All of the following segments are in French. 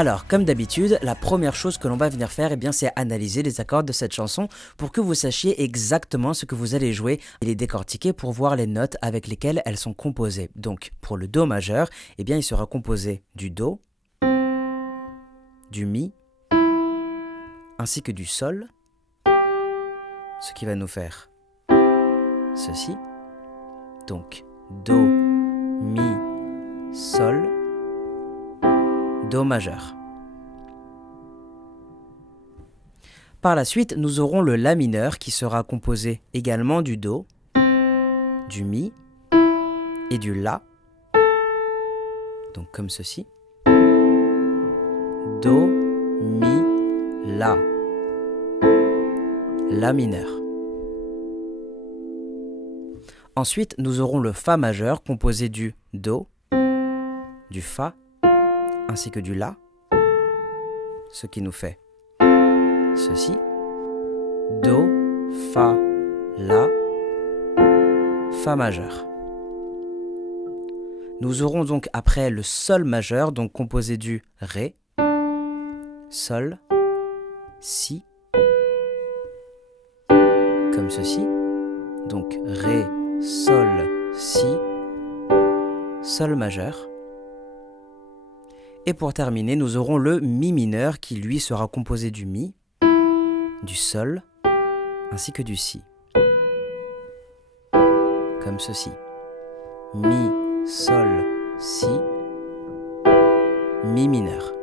Alors, comme d'habitude, la première chose que l'on va venir faire, c'est analyser les accords de cette chanson pour que vous sachiez exactement ce que vous allez jouer et les décortiquer pour voir les notes avec lesquelles elles sont composées. Donc, pour le Do majeur, il sera composé du Do, du Mi, ainsi que du Sol, ce qui va nous faire ceci. Donc, Do, Mi, Sol, Do majeur. Par la suite, nous aurons le La mineur qui sera composé également du Do, du Mi et du La. Donc comme ceci. Do, Mi, La. La mineur. Ensuite, nous aurons le Fa majeur composé du Do, du Fa, ainsi que du La, ce qui nous fait ceci. Do, Fa, La, Fa majeur. Nous aurons donc après le Sol majeur, donc composé du Ré, Sol, Si, comme ceci. Donc Ré, Sol, Si, Sol majeur. Et pour terminer, nous aurons le Mi mineur qui lui sera composé du Mi, du Sol, ainsi que du Si. Comme ceci. Mi, Sol, Si, Mi mineur.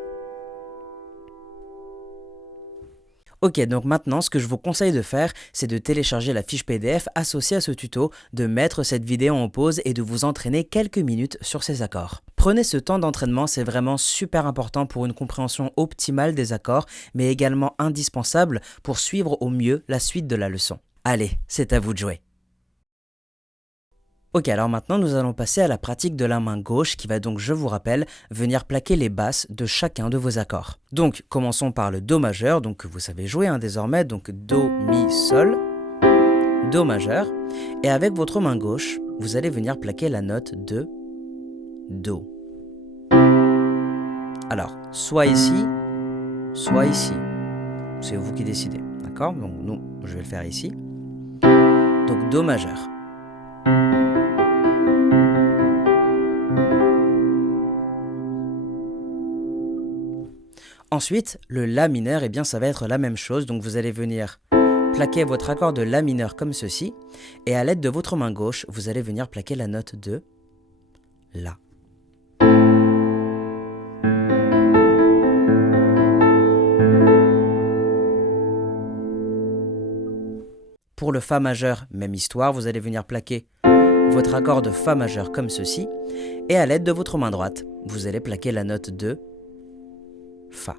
Ok, donc maintenant, ce que je vous conseille de faire, c'est de télécharger la fiche PDF associée à ce tuto, de mettre cette vidéo en pause et de vous entraîner quelques minutes sur ces accords. Prenez ce temps d'entraînement, c'est vraiment super important pour une compréhension optimale des accords, mais également indispensable pour suivre au mieux la suite de la leçon. Allez, c'est à vous de jouer. Ok, alors maintenant nous allons passer à la pratique de la main gauche qui va donc, je vous rappelle, venir plaquer les basses de chacun de vos accords. Donc commençons par le Do majeur, donc que vous savez jouer désormais, donc Do, Mi, Sol, Do majeur, et avec votre main gauche, vous allez venir plaquer la note de Do. Alors, soit ici, c'est vous qui décidez, d'accord? Donc nous, je vais le faire ici. Donc Do majeur. Ensuite, le La mineur, ça va être la même chose. Donc vous allez venir plaquer votre accord de La mineur comme ceci. Et à l'aide de votre main gauche, vous allez venir plaquer la note de La. Pour le Fa majeur, même histoire, vous allez venir plaquer votre accord de Fa majeur comme ceci. Et à l'aide de votre main droite, vous allez plaquer la note de Fa.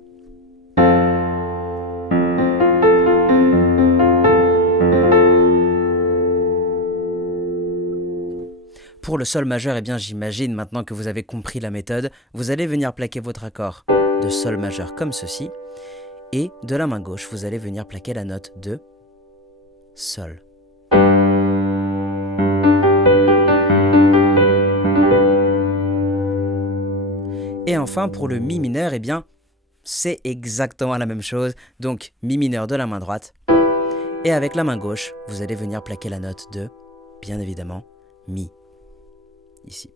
Pour le Sol majeur, j'imagine maintenant que vous avez compris la méthode, vous allez venir plaquer votre accord de Sol majeur comme ceci, et de la main gauche, vous allez venir plaquer la note de Sol. Et enfin, pour le Mi mineur, c'est exactement la même chose, donc Mi mineur de la main droite, et avec la main gauche, vous allez venir plaquer la note de, bien évidemment, Mi. Ici.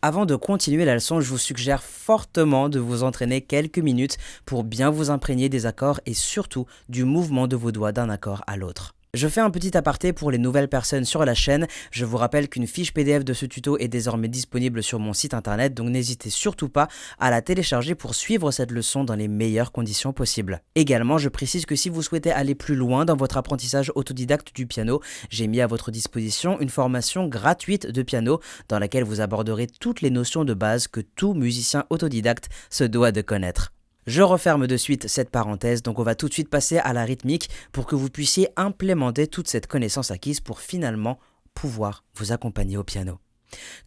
Avant de continuer la leçon, je vous suggère fortement de vous entraîner quelques minutes pour bien vous imprégner des accords et surtout du mouvement de vos doigts d'un accord à l'autre. Je fais un petit aparté pour les nouvelles personnes sur la chaîne. Je vous rappelle qu'une fiche PDF de ce tuto est désormais disponible sur mon site internet, donc n'hésitez surtout pas à la télécharger pour suivre cette leçon dans les meilleures conditions possibles. Également, je précise que si vous souhaitez aller plus loin dans votre apprentissage autodidacte du piano, j'ai mis à votre disposition une formation gratuite de piano dans laquelle vous aborderez toutes les notions de base que tout musicien autodidacte se doit de connaître. Je referme de suite cette parenthèse, donc on va tout de suite passer à la rythmique pour que vous puissiez implémenter toute cette connaissance acquise pour finalement pouvoir vous accompagner au piano.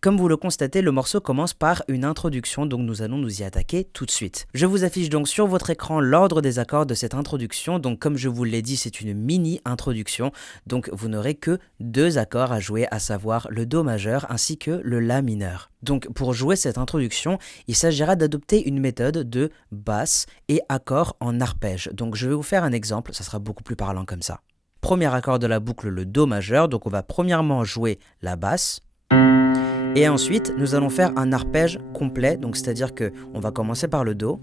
Comme vous le constatez, le morceau commence par une introduction, donc nous allons nous y attaquer tout de suite. Je vous affiche donc sur votre écran l'ordre des accords de cette introduction, donc comme je vous l'ai dit, c'est une mini-introduction, donc vous n'aurez que 2 accords à jouer, à savoir le Do majeur ainsi que le La mineur. Donc pour jouer cette introduction, il s'agira d'adopter une méthode de basse et accord en arpège. Donc je vais vous faire un exemple, ça sera beaucoup plus parlant comme ça. Premier accord de la boucle, le Do majeur, donc on va premièrement jouer la basse, et ensuite nous allons faire un arpège complet, donc c'est-à-dire que on va commencer par le Do,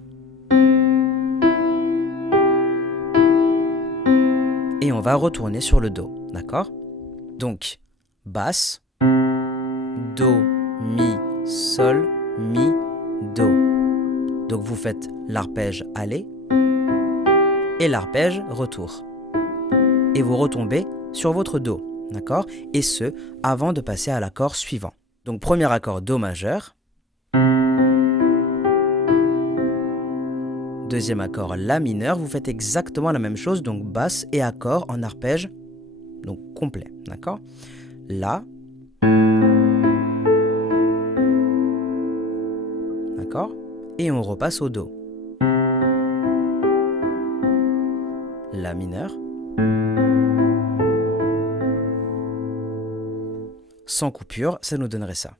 et on va retourner sur le Do, d'accord? Donc basse, Do, Mi, Sol, Mi, Do. Donc vous faites l'arpège aller et l'arpège retour. Et vous retombez sur votre Do, d'accord? Et ce, avant de passer à l'accord suivant. Donc premier accord Do majeur. Deuxième accord La mineur, vous faites exactement la même chose, donc basse et accord en arpège, donc complet, d'accord? La. D'accord? Et on repasse au Do. La mineur. Sans coupure, ça nous donnerait ça.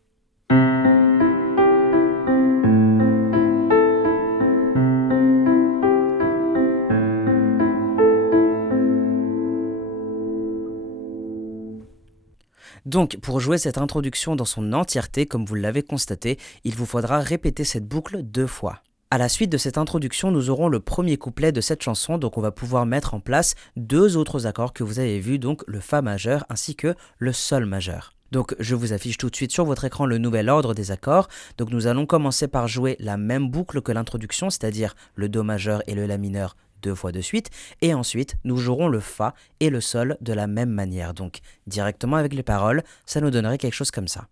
Donc, pour jouer cette introduction dans son entièreté, comme vous l'avez constaté, il vous faudra répéter cette boucle 2 fois. À la suite de cette introduction, nous aurons le premier couplet de cette chanson, donc on va pouvoir mettre en place 2 autres accords que vous avez vus, donc le Fa majeur ainsi que le Sol majeur. Donc je vous affiche tout de suite sur votre écran le nouvel ordre des accords. Donc nous allons commencer par jouer la même boucle que l'introduction, c'est-à-dire le Do majeur et le La mineur 2 fois de suite, et ensuite nous jouerons le Fa et le Sol de la même manière. Donc directement avec les paroles, ça nous donnerait quelque chose comme ça.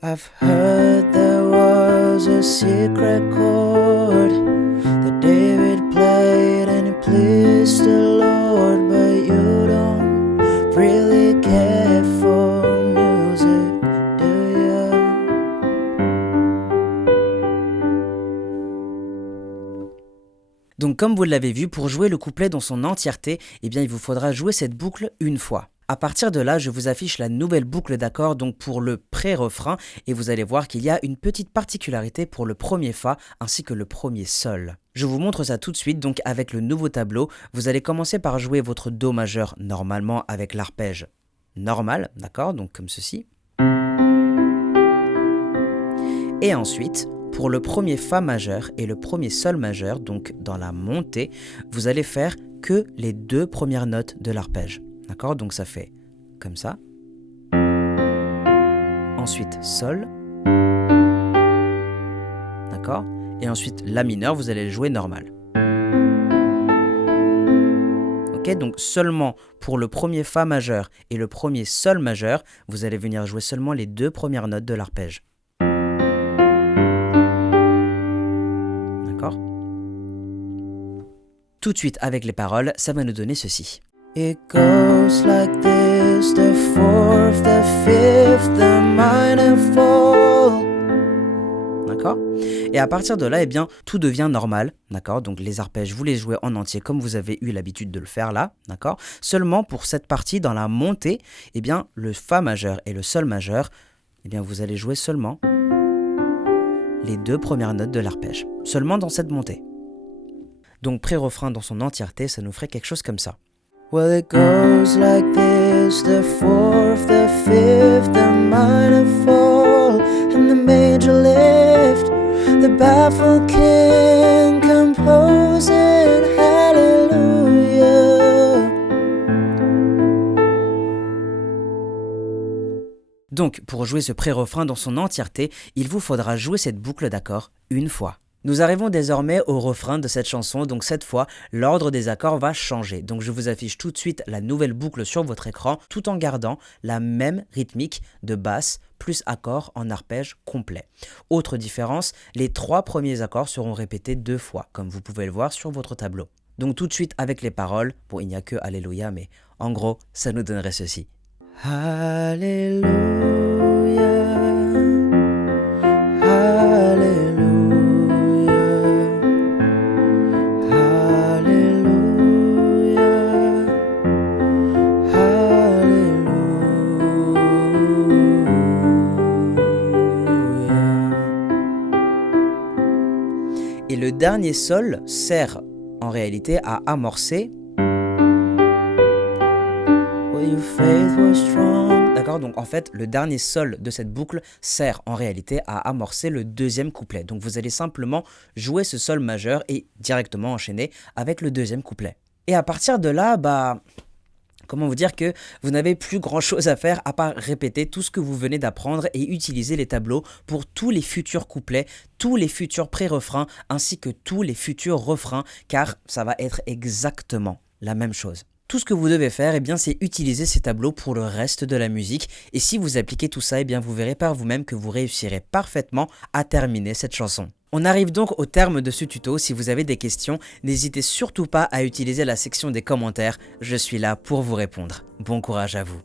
I've heard there was a secret chord that David played and it pleased the Lord, but you don't really care for music, do you? Donc comme vous l'avez vu, pour jouer le couplet dans son entièreté, eh bien il vous faudra jouer cette boucle une fois. À partir de là, je vous affiche la nouvelle boucle d'accords donc pour le pré-refrain et vous allez voir qu'il y a une petite particularité pour le premier Fa ainsi que le premier Sol. Je vous montre ça tout de suite donc avec le nouveau tableau. Vous allez commencer par jouer votre Do majeur normalement avec l'arpège normal, d'accord, donc comme ceci. Et ensuite, pour le premier Fa majeur et le premier Sol majeur, donc dans la montée, vous allez faire que les 2 premières notes de l'arpège. D'accord? Donc ça fait comme ça. Ensuite, Sol. D'accord? Et ensuite, La mineur, vous allez le jouer normal. Ok? Donc seulement pour le premier Fa majeur et le premier Sol majeur, vous allez venir jouer seulement les 2 premières notes de l'arpège. D'accord? Tout de suite avec les paroles, ça va nous donner ceci. It goes like this, the 4th, the 5th, the minor fall. D'accord? Et à partir de là, eh bien, tout devient normal. D'accord? Donc les arpèges, vous les jouez en entier comme vous avez eu l'habitude de le faire là. D'accord? Seulement pour cette partie, dans la montée, eh bien, le Fa majeur et le Sol majeur, eh bien, vous allez jouer seulement les 2 premières notes de l'arpège. Seulement dans cette montée. Donc pré-refrain dans son entièreté, ça nous ferait quelque chose comme ça. Well, it goes like this, the 4th, the 5th, the minor fall, and the major lift, the baffled king composing hallelujah. Donc, pour jouer ce pré-refrain dans son entièreté, il vous faudra jouer cette boucle d'accords une fois. Nous arrivons désormais au refrain de cette chanson, donc cette fois, l'ordre des accords va changer. Donc je vous affiche tout de suite la nouvelle boucle sur votre écran, tout en gardant la même rythmique de basse plus accord en arpège complet. Autre différence, les 3 premiers accords seront répétés 2 fois, comme vous pouvez le voir sur votre tableau. Donc tout de suite avec les paroles, bon il n'y a que Alléluia, mais en gros, ça nous donnerait ceci. Alléluia. dernier sol sert en réalité à amorcer. D'accord, donc en fait, le dernier sol de cette boucle sert en réalité à amorcer le deuxième couplet. Donc vous allez simplement jouer ce sol majeur et directement enchaîner avec le deuxième couplet. Et à partir de là, comment vous dire que vous n'avez plus grand chose à faire à part répéter tout ce que vous venez d'apprendre et utiliser les tableaux pour tous les futurs couplets, tous les futurs pré-refrains ainsi que tous les futurs refrains, car ça va être exactement la même chose. Tout ce que vous devez faire, c'est utiliser ces tableaux pour le reste de la musique. Et si vous appliquez tout ça, vous verrez par vous-même que vous réussirez parfaitement à terminer cette chanson. On arrive donc au terme de ce tuto. Si vous avez des questions, n'hésitez surtout pas à utiliser la section des commentaires. Je suis là pour vous répondre. Bon courage à vous.